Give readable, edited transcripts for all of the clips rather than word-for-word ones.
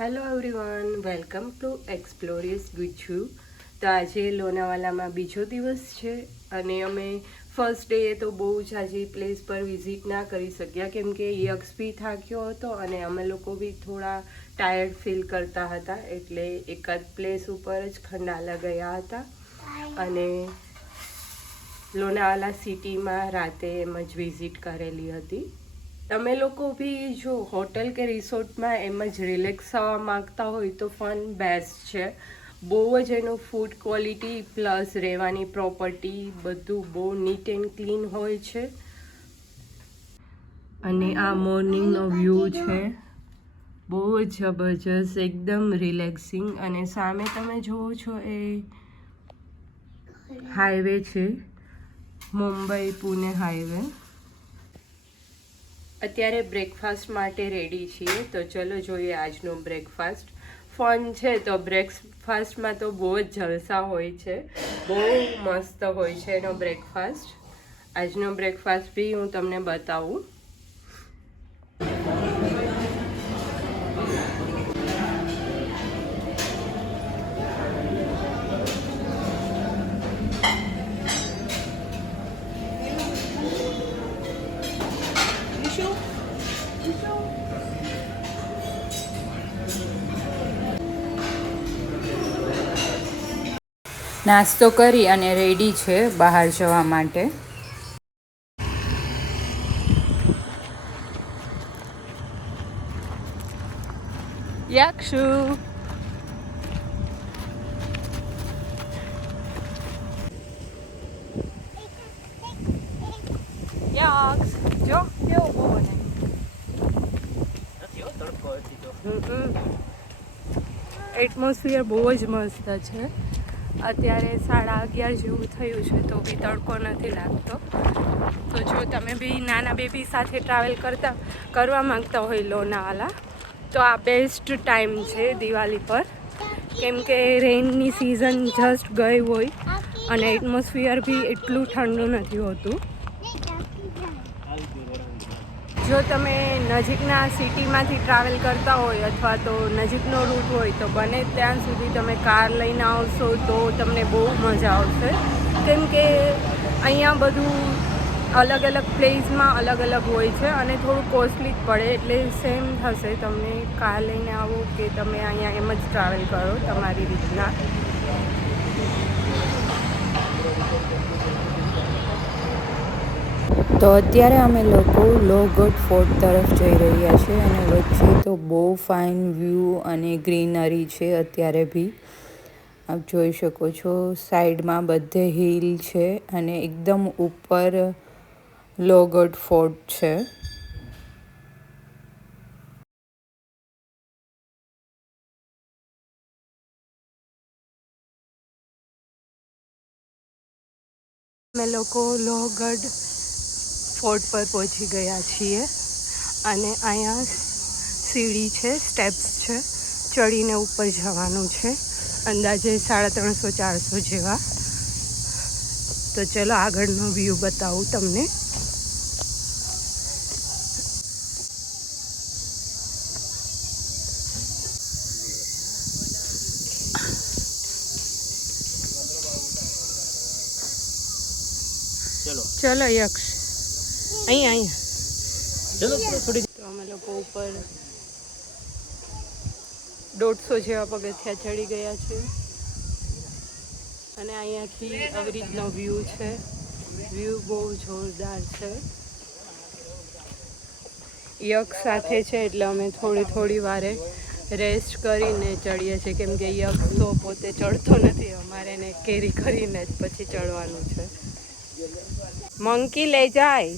Hello everyone, welcome to Explorious Gujju. તો આજે લોનાવાલામાં બીજો દિવસ છે અને અમે ફર્સ્ટ ડે તો બહુ જ આજે પ્લેસ પર વિઝિટ ના કરી શક્યા કેમ કે યક્ષ બી થાક્યો હતો અને અમે લોકો બી થોડા ટાયર્ડ ફીલ કરતા હતા, એટલે એકાદ પ્લેસ ઉપર જ ખંડાલા ગયા હતા અને લોનાવાલા સિટીમાં રાતે એમ જ વિઝિટ કરેલી હતી. તમે લોકો બી જો હોટલ કે રિસોર્ટમાં એમ જ રિલેક્સ થવા માગતા હોય તો ફન બેસ્ટ છે. બહુ જ એનું ફૂડ ક્વોલિટી પ્લસ રહેવાની પ્રોપર્ટી બધું બહુ નીટ એન્ડ ક્લીન હોય છે. અને આ મોર્નિંગનો વ્યૂ છે, બહુ જ જબરજસ્ત, એકદમ રિલેક્સિંગ. અને સામે તમે જુઓ છો એ હાઈવે છે, મુંબઈ પુણે હાઈવે. અત્યારે બ્રેકફાસ્ટ માટે રેડી છીએ, તો ચલો જોઈએ આજનો બ્રેકફાસ્ટ. ફન છે તો બ્રેકફાસ્ટમાં તો બહુ જ જલસા હોય છે, બહુ મસ્ત હોય છે એનો બ્રેકફાસ્ટ. આજનો બ્રેકફાસ્ટ બી હું તમને બતાવું. નાસ્તો કરી અને રેડી છે બહાર જવા માટે. યક્ષુ યક્ષ જો કેવો પવન એટમોસ્ફિયર બહુ જ મસ્ત છે. અત્યારે 11:30 જેવું થયું છે તો બી તડકો નથી લાગતો. તો જો તમે બી નાના બેબી સાથે ટ્રાવેલ કરવા માંગતા હોય લોનાવાલા, તો આ બેસ્ટ ટાઈમ છે દિવાળી પર, કેમ કે રેઇનની સિઝન જસ્ટ ગઈ હોય અને એટમોસ્ફિયર બી એટલું ઠંડુ નથી હોતું. જો તમે નજીકના સિટીમાંથી ટ્રાવેલ કરતા હોય અથવા તો નજીકનો રૂટ હોય તો બને ત્યાં સુધી તમે કાર લઈને આવશો તો તમને બહુ મજા આવશે, કેમ કે અહીંયા બધું અલગ અલગ પ્લેસમાં અલગ અલગ હોય છે અને થોડું કોસ્ટલી જ પડે. એટલે સેમ થશે તમને કાર લઈને આવો કે તમે અહીંયા એમ જ ટ્રાવેલ કરો તમારી રીતના. તો અત્યારે અમે લોકો લોહગઢ ફોર્ટ તરફ જઈ રહ્યા છીએ અને વચ્ચે તો બહુ ફાઇન વ્યૂ અને ગ્રીનરી છે. અત્યારે બી આપ જોઈ શકો છો, સાઈડમાં બધે હિલ છે અને એકદમ ઉપર લોહગઢ ફોર્ટ છે. અમે લોકો લોહગઢ ફોર્ટ પર પહોંચી ગયા છીએ અને અહીંયા સીડી છે, સ્ટેપ્સ છે, ચડીને ઉપર જવાનું છે, અંદાજે 350-400 જેવા. તો ચલો આગળનો વ્યૂ બતાવું તમને. ચલો યક્ષ અહીંયા તો અમે લોકો ઉપર 150 જેવા પગથિયા ચડી ગયા છે અને અહીંયાથી આવી રીતનો વ્યૂ છે. વ્યૂ બહુ જોરદાર છે. યક્ષ સાથે છે એટલે અમે થોડી વારે રેસ્ટ કરીને ચડીએ છીએ, કેમ કે યક્ષ તો પોતે ચડતો નથી, અમારે એને કેરી કરીને જ પછી ચડવાનું છે. મંકી લઈ જાય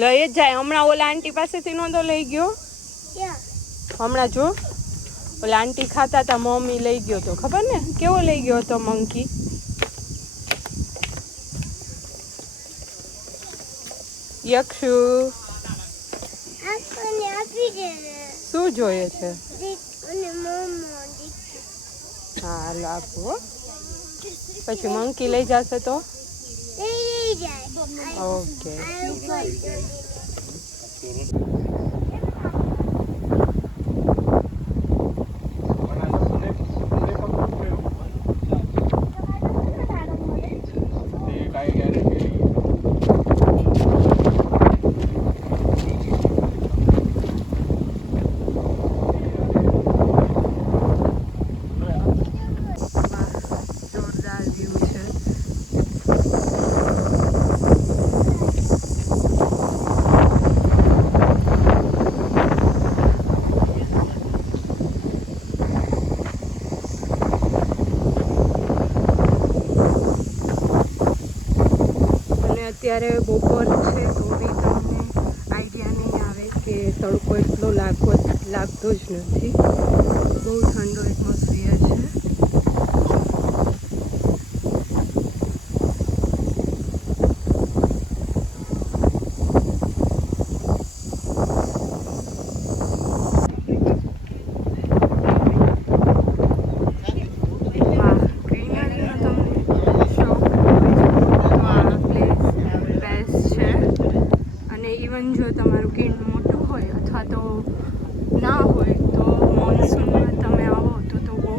લઈ જ જાય. હમણાં ઓલા આંટી પાસેથી નહોતો લઈ ગયો, હમણાં જો ઓલા આંટી ખાતા હતા, મમ્મી લઈ ગયો તો, ખબર ને કેવો લઈ ગયો હતો મંકી. યક્ષુ શું જોઈએ છે? હા લાવો, પછી મંકી લઈ જશે તો ઓકે. અત્યારે બપોર છે તો બી તમને આઈડિયા નહીં આવે કે તડકો એટલો લાગતો જ નથી. બહુ ઠંડો એટમોસ્ફિયર છે. જો તમારું કિડ મોટું હોય અથવા તો ના હોય તો મોન્સૂનમાં તમે આવો તો બહુ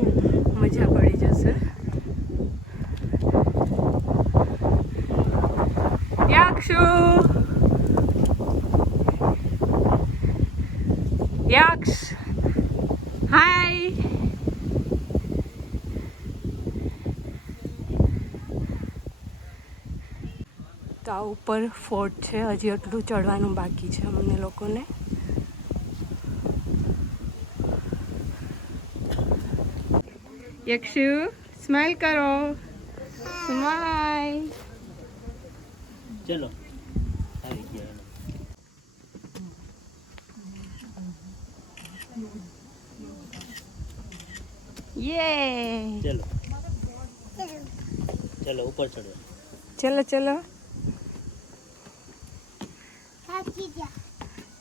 મજા પડી જશે. યાક્ષુ યાક્ષ હાય. તો આ ઉપર ફોર્ટ છે. હજી એટલું ચડવાનું બાકી છે અમને લોકોને. યક્ષુ સ્માઈલ કરો. સ્માઈલ. ચલો યે. ચલો ચલો ઉપર ચડો. ચલો ચલો.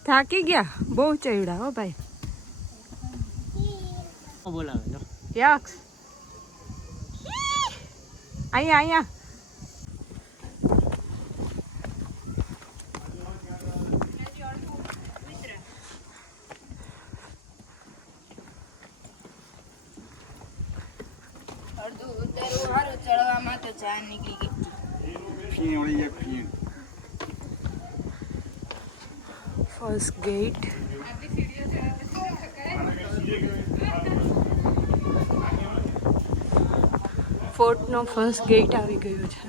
થાકી ગયા. બહુ ચડ્યા હો ભાઈ. બોલાવે તો યક્ષ અહીંયા અહીંયા. ચડવામાં તો જાન નીકળી ગઈ. First gate. ફોર્ટનો ફર્સ્ટ ગેટ આવી ગયો છે.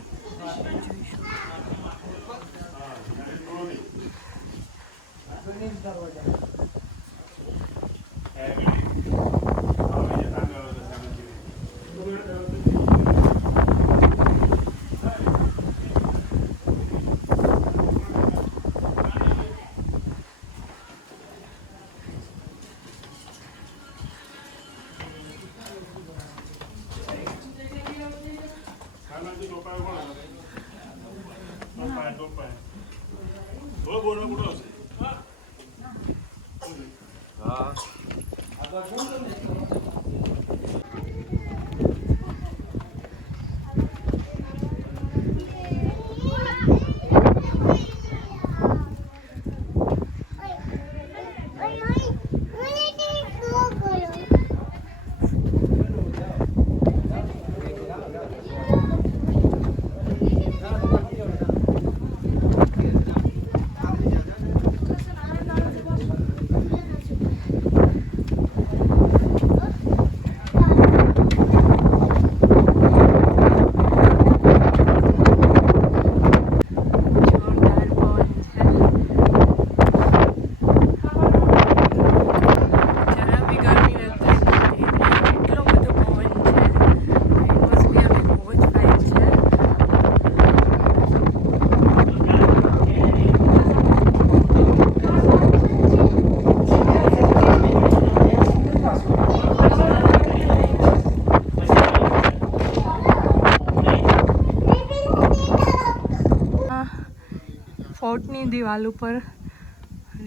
ફોર્ટની દિવાલ ઉપર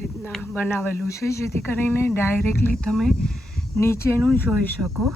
રીતના બનાવેલું છે જેથી કરીને ડાયરેક્ટલી તમે નીચેનું જોઈ શકો.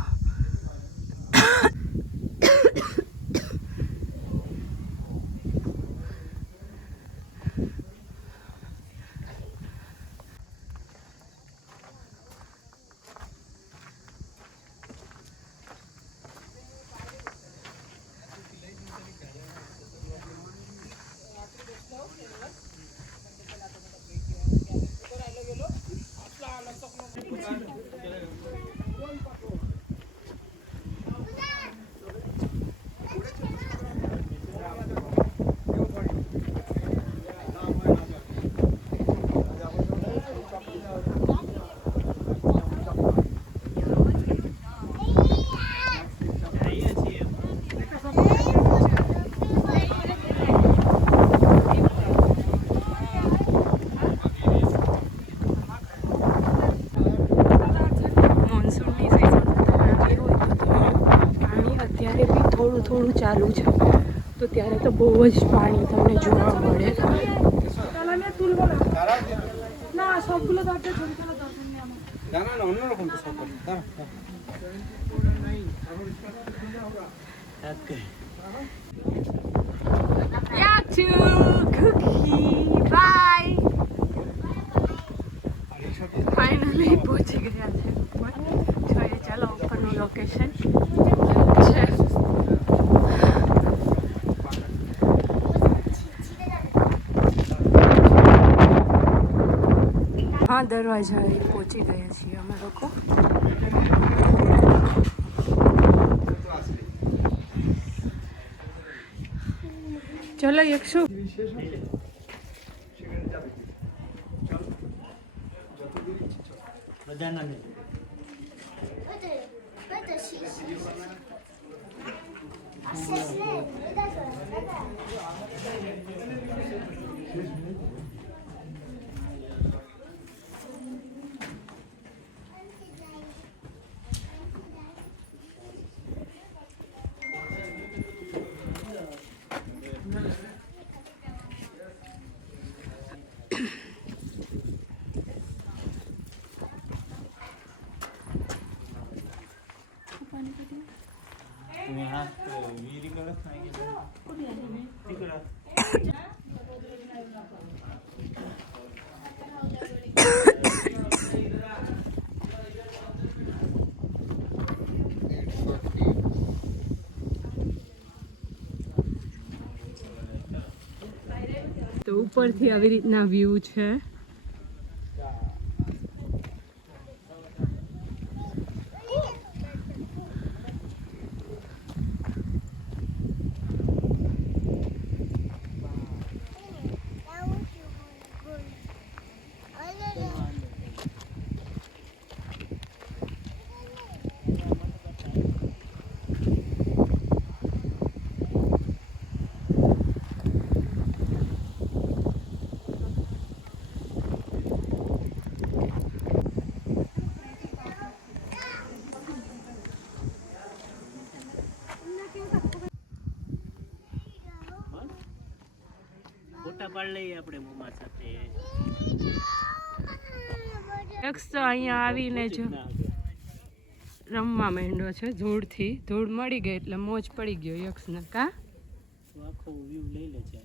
થોડું થોડું ચાલુ છે, તો ત્યારે તો બહુ જ પાણી તમને જોવા મળે. ફાઇનલી પહોંચી ગયા છે ઉપર. જોઈએ ચાલો ઉપરનું લોકેશન છે. હા દરવાજા પહોંચી ગયા છીએ અમે લોકો. ચલો યક્ષુ બધાના નહીં. તો ઉપરથી આવી રીતના વ્યૂ છે. ફોટા પાડ લઈએ આપણે મમ્મા સાથે. યક્ષ તો અહીંયા આવીને જો રમવા માંડ્યો છે ધૂળથી. ધૂળ મળી ગઈ એટલે મોજ પડી ગયો યક્ષને. કા તો આખો વ્યૂ લઈ લે છે.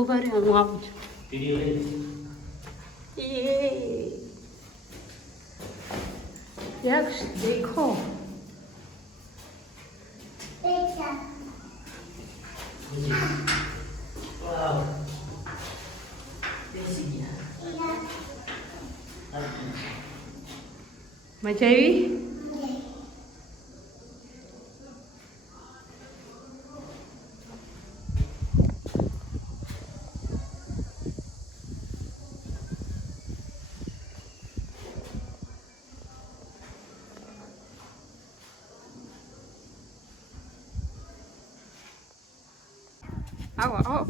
ઉભા રહે, હું આવું છું. યક્ષ દેખો. મજા આવી? આવો આવો.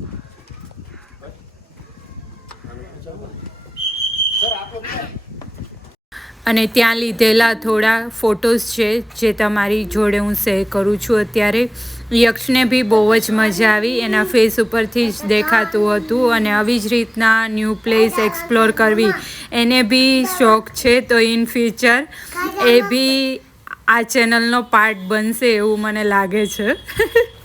અને ત્યાં લીધેલા થોડા ફોટોઝ છે જે તમારી જોડે હું શેર કરું છું અત્યારે. યક્ષને બી બહુ જ મજા આવી, એના ફેસ ઉપરથી જ દેખાતું હતું. અને આવી જ રીતના ન્યૂ પ્લેસ એક્સપ્લોર કરવી એને બી શોખ છે, તો ઇન ફ્યુચર એ બી આ ચેનલનો પાર્ટ બનશે એવું મને લાગે છે.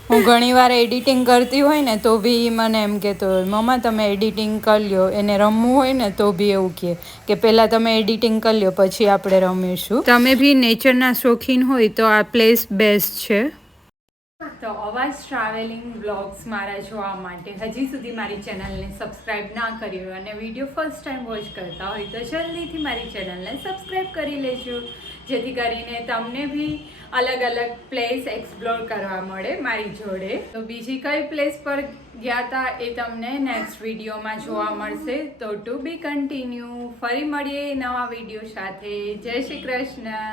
હું ઘણીવાર એડિટિંગ કરતી હોય ને તો બી મને એમ કહેતો હોય, મમ્મા તમે એડિટિંગ કરી લ્યો. એને રમવું હોય ને તો બી એવું કે પહેલાં તમે એડિટિંગ કરી લ્યો પછી આપણે રમીશું. તમે બી નેચરના શોખીન હોય તો આ પ્લેસ બેસ્ટ છે. તો અવાજ ટ્રાવેલિંગ વ્લોગ્સ મારા જોવા માટે હજી સુધી મારી ચેનલને સબસ્ક્રાઈબ ના કરી હોય અને વિડીયો ફર્સ્ટ ટાઈમ વોચ કરતા હોય તો જલ્દીથી મારી ચેનલને સબસ્ક્રાઈબ કરી લેજો, જેથી કરીને તમને બી અલગ અલગ પ્લેસ એક્સપ્લોર કરવા મળે મારી જોડે. તો બીજી કઈ પ્લેસ પર ગયા હતા એ તમને નેક્સ્ટ વિડીયોમાં જોવા મળશે. તો ટુ બી કન્ટિન્યુ. ફરી મળીએ નવા વિડીયો સાથે. જય શ્રી કૃષ્ણ.